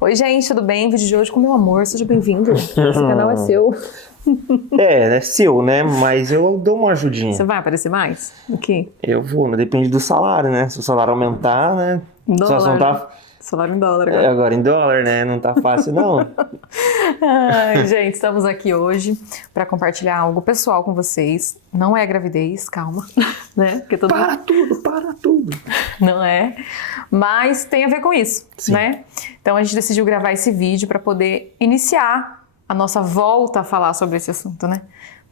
Oi, gente, tudo bem? Vídeo de hoje com meu amor, seja bem-vindo. Esse canal é seu. É seu, né? Mas eu dou uma ajudinha. Você vai aparecer mais? Aqui? Eu vou, mas depende do salário, né? Se o salário aumentar, né? Só Dólar, não né? tá... Salário em dólar agora. Agora em dólar, né? Não tá fácil, não. Ai, gente, estamos aqui hoje para compartilhar algo pessoal com vocês. Não é gravidez, calma, né? Porque todo Para tudo. Não é, mas tem a ver com isso, Sim. né? Então a gente decidiu gravar esse vídeo para poder iniciar a nossa volta a falar sobre esse assunto, né?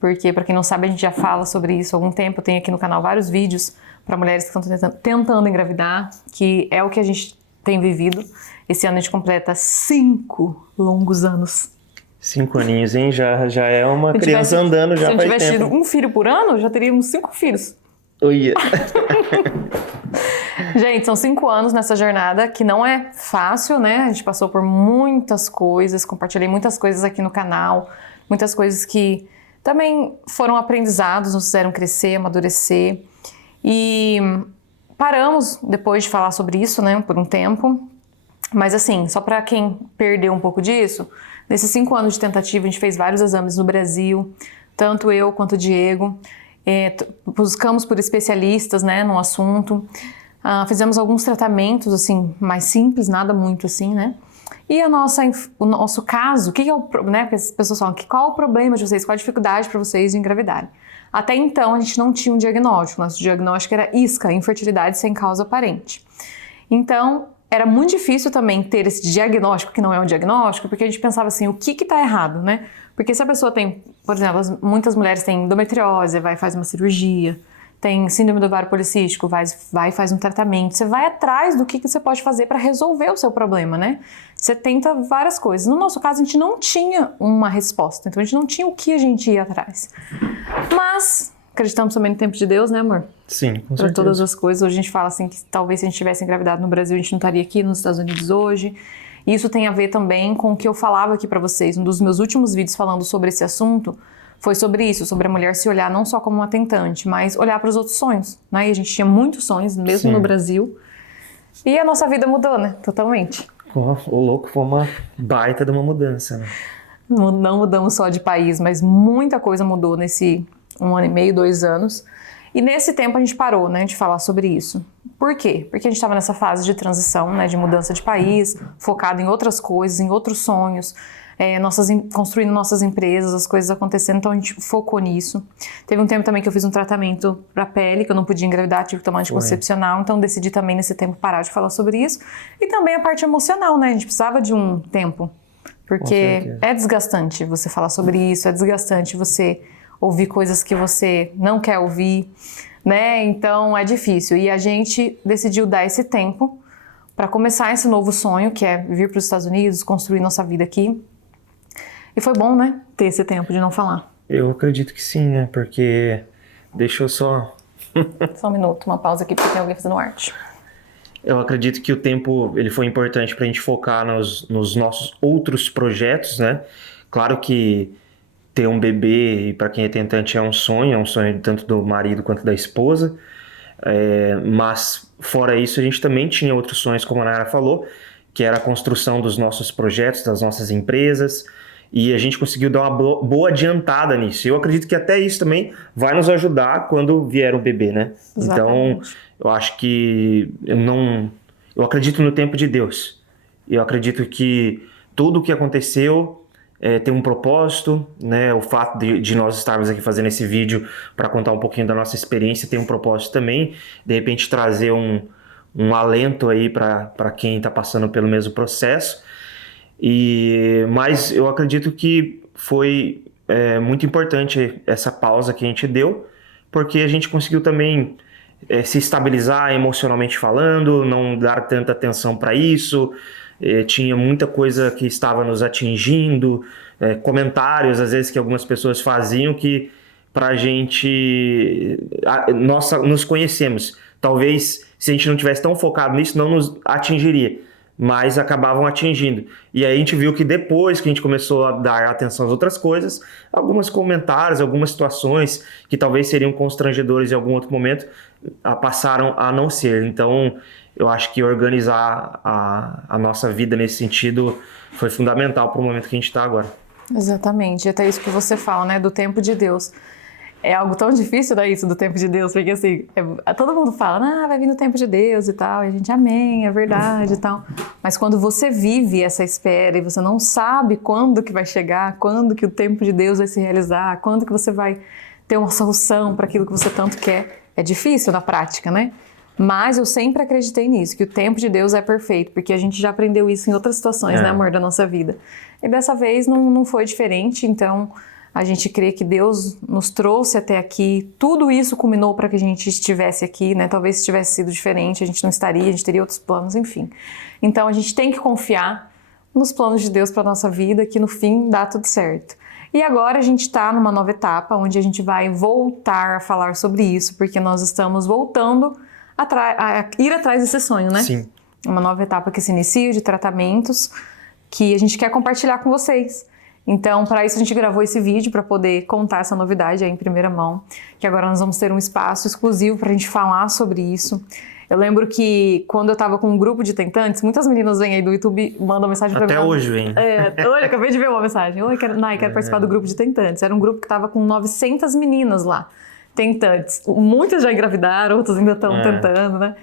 Porque, para quem não sabe, a gente já fala sobre isso há algum tempo. Tem aqui no canal vários vídeos para mulheres que estão tentando engravidar, que é o que a gente tem vivido. Esse ano a gente completa 5 longos anos. 5 aninhos, hein? Já é uma criança andando já faz tempo. Se a gente tivesse tido um filho por ano, já teríamos 5 filhos. Oi. Gente, são 5 anos nessa jornada que não é fácil, né? A gente passou por muitas coisas, compartilhei muitas coisas aqui no canal, muitas coisas que também foram aprendizados, nos fizeram crescer, amadurecer. E paramos depois de falar sobre isso, né, por um tempo. Mas assim, só para quem perdeu um pouco disso, nesses 5 anos de tentativa a gente fez vários exames no Brasil, tanto eu quanto o Diego. Buscamos por especialistas, né, no assunto. Fizemos alguns tratamentos, assim, mais simples, nada muito assim, né? E o nosso caso, o que é o né? Porque as pessoas falam, qual é o problema de vocês, qual a dificuldade para vocês de engravidarem? Até então, a gente não tinha um diagnóstico. Nosso diagnóstico era ISCA, infertilidade sem causa aparente. Então, era muito difícil também ter esse diagnóstico, que não é um diagnóstico, porque a gente pensava assim, o que está errado, né? Porque se a pessoa tem, por exemplo, muitas mulheres têm endometriose, vai e faz uma cirurgia, tem síndrome do ovário policístico, vai e faz um tratamento. Você vai atrás do que você pode fazer para resolver o seu problema, né? Você tenta várias coisas. No nosso caso, a gente não tinha uma resposta, então a gente não tinha o que a gente ia atrás. Mas acreditamos também no tempo de Deus, né, amor? Sim, com certeza. Para todas as coisas. Hoje a gente fala assim que talvez se a gente tivesse engravidado no Brasil, a gente não estaria aqui nos Estados Unidos hoje. E isso tem a ver também com o que eu falava aqui para vocês. Um dos meus últimos vídeos falando sobre esse assunto foi sobre isso, sobre a mulher se olhar não só como uma tentante, mas olhar para os outros sonhos, né? E a gente tinha muitos sonhos, mesmo no Brasil. E a nossa vida mudou, né? Totalmente. O louco foi uma baita de uma mudança, né? Não mudamos só de país, mas muita coisa mudou nesse 1 ano e meio, 2 anos. E nesse tempo a gente parou, né, de falar sobre isso. Por quê? Porque a gente estava nessa fase de transição, né, de mudança de país, focado em outras coisas, em outros sonhos, construindo nossas empresas, as coisas acontecendo, então a gente focou nisso. Teve um tempo também que eu fiz um tratamento para pele, que eu não podia engravidar, tive que tomar anticoncepcional, então decidi também nesse tempo parar de falar sobre isso. E também a parte emocional, né, a gente precisava de um tempo, porque é desgastante você falar sobre isso, é desgastante você ouvir coisas que você não quer ouvir, né? Então é difícil. E a gente decidiu dar esse tempo para começar esse novo sonho, que é vir para os Estados Unidos, construir nossa vida aqui. E foi bom, né? Ter esse tempo de não falar. Eu acredito que sim, né? Porque deixa eu só... Só um minuto, uma pausa aqui, porque tem alguém fazendo arte. Eu acredito que o tempo ele foi importante para a gente focar nos nossos outros projetos, né? Claro que ter um bebê, para quem é tentante, é um sonho tanto do marido quanto da esposa. Mas, fora isso, a gente também tinha outros sonhos, como a Nara falou, que era a construção dos nossos projetos, das nossas empresas, e a gente conseguiu dar uma boa adiantada nisso. Eu acredito que até isso também vai nos ajudar quando vier o bebê, né? Exatamente. Então, eu acho que eu acredito no tempo de Deus. Eu acredito que tudo o que aconteceu tem um propósito, né? O fato de nós estarmos aqui fazendo esse vídeo para contar um pouquinho da nossa experiência tem um propósito também, de repente trazer um alento aí para quem está passando pelo mesmo processo. Mas eu acredito que foi muito importante essa pausa que a gente deu, porque a gente conseguiu também se estabilizar emocionalmente falando, não dar tanta atenção para isso. Tinha muita coisa que estava nos atingindo, comentários às vezes que algumas pessoas faziam que pra gente, nós nos conhecemos, talvez se a gente não tivesse tão focado nisso não nos atingiria, mas acabavam atingindo. E aí a gente viu que depois que a gente começou a dar atenção às outras coisas, alguns comentários, algumas situações que talvez seriam constrangedores em algum outro momento, passaram a não ser. Então eu acho que organizar a nossa vida nesse sentido foi fundamental para o momento que a gente está agora. Exatamente, até isso que você fala, né, do tempo de Deus. É algo tão difícil, né, isso do tempo de Deus, porque assim, todo mundo fala, vai vir no tempo de Deus e tal, e a gente, amém, é verdade e tal. Mas quando você vive essa espera e você não sabe quando que vai chegar, quando que o tempo de Deus vai se realizar, quando que você vai ter uma solução para aquilo que você tanto quer, é difícil na prática, né? Mas eu sempre acreditei nisso, que o tempo de Deus é perfeito, porque a gente já aprendeu isso em outras situações, né, amor, da nossa vida. E dessa vez não foi diferente, então a gente crê que Deus nos trouxe até aqui, tudo isso culminou para que a gente estivesse aqui, né? Talvez se tivesse sido diferente, a gente não estaria, a gente teria outros planos, enfim. Então a gente tem que confiar nos planos de Deus para nossa vida, que no fim dá tudo certo. E agora a gente está numa nova etapa, onde a gente vai voltar a falar sobre isso, porque nós estamos voltando a ir atrás desse sonho, né? Sim. Uma nova etapa que se inicia de tratamentos que a gente quer compartilhar com vocês. Então, para isso a gente gravou esse vídeo para poder contar essa novidade aí em primeira mão, que agora nós vamos ter um espaço exclusivo para a gente falar sobre isso. Eu lembro que quando eu estava com um grupo de tentantes, muitas meninas vêm aí do YouTube, mandam mensagem para mim. Até hoje vem. Olha, acabei de ver uma mensagem. Oi, quero participar do grupo de tentantes. Era um grupo que estava com 900 meninas lá, tentantes. Muitas já engravidaram, outras ainda estão tentando, né?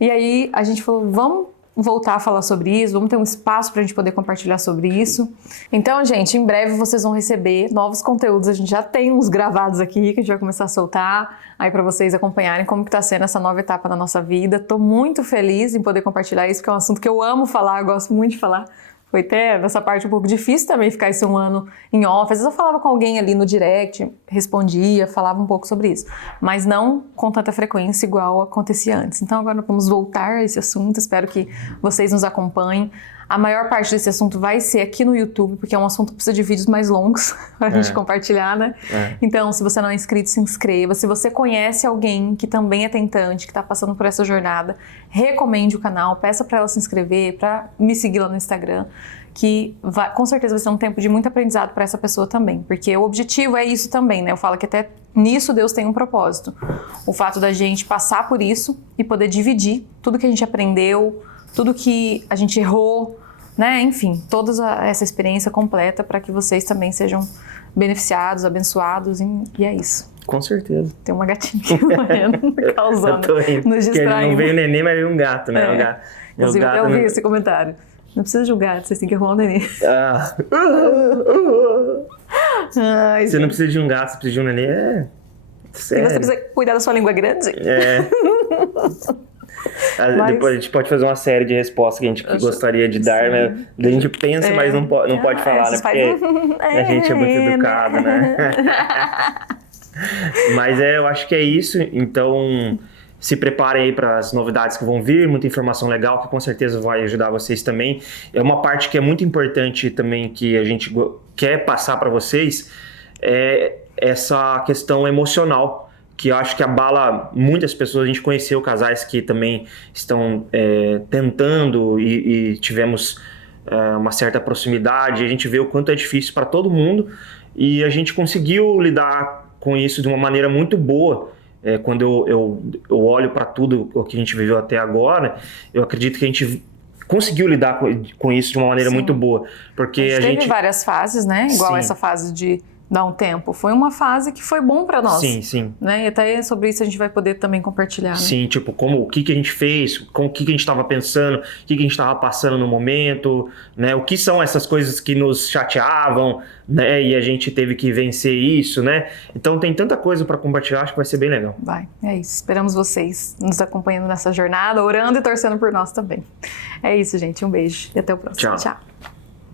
E aí a gente falou, vamos voltar a falar sobre isso, vamos ter um espaço para a gente poder compartilhar sobre isso. Então, gente, em breve vocês vão receber novos conteúdos, a gente já tem uns gravados aqui que a gente vai começar a soltar, aí para vocês acompanharem como que tá sendo essa nova etapa da nossa vida. Tô muito feliz em poder compartilhar isso, porque é um assunto que eu amo falar, eu gosto muito de falar. Foi até nessa parte um pouco difícil também ficar esse um ano em off. Às vezes eu falava com alguém ali no direct, respondia, falava um pouco sobre isso. Mas não com tanta frequência igual acontecia antes. Então agora vamos voltar a esse assunto. Espero que vocês nos acompanhem. A maior parte desse assunto vai ser aqui no YouTube, porque é um assunto que precisa de vídeos mais longos para a gente compartilhar, né? Então, se você não é inscrito, se inscreva. Se você conhece alguém que também é tentante, que está passando por essa jornada, recomende o canal, peça para ela se inscrever, para me seguir lá no Instagram, que com certeza vai ser um tempo de muito aprendizado para essa pessoa também, porque o objetivo é isso também, né? Eu falo que até nisso Deus tem um propósito. O fato da gente passar por isso e poder dividir tudo que a gente aprendeu, tudo que a gente errou, né? Enfim, toda essa experiência completa para que vocês também sejam beneficiados, abençoados, e é isso. Com certeza. Tem uma gatinha morrendo, causando, nos distraindo. Porque não veio neném, mas veio um gato, né? Inclusive, eu ouvi esse comentário. Não precisa de um gato, vocês têm que arrumar um neném. Ai, você não precisa de um gato, você precisa de um neném. Sério. E você precisa cuidar da sua língua grande? Depois a gente pode fazer uma série de respostas que a gente gostaria de dar, né? A gente pensa, mas não pode falar, né? Porque a gente é muito educado, né? Mas eu acho que é isso. Então, se preparem aí para as novidades que vão vir, muita informação legal que com certeza vai ajudar vocês também. É uma parte que é muito importante também que a gente quer passar para vocês, é essa questão emocional, que eu acho que abala muitas pessoas. A gente conheceu casais que também estão tentando e tivemos uma certa proximidade. A gente vê o quanto é difícil para todo mundo e a gente conseguiu lidar com isso de uma maneira muito boa. Quando eu olho para tudo o que a gente viveu até agora, eu acredito que a gente conseguiu lidar com isso de uma maneira muito boa. Porque a gente teve várias fases, né? Igual essa fase de dar um tempo. Foi uma fase que foi bom para nós. Sim. Né? E até sobre isso a gente vai poder também compartilhar, né? Sim, tipo, o que a gente fez, o que a gente estava pensando, o que a gente estava passando no momento, né? O que são essas coisas que nos chateavam, né? E a gente teve que vencer isso, né? Então tem tanta coisa para compartilhar, acho que vai ser bem legal. Vai, é isso. Esperamos vocês nos acompanhando nessa jornada, orando e torcendo por nós também. É isso, gente. Um beijo e até o próximo. Tchau. Tchau.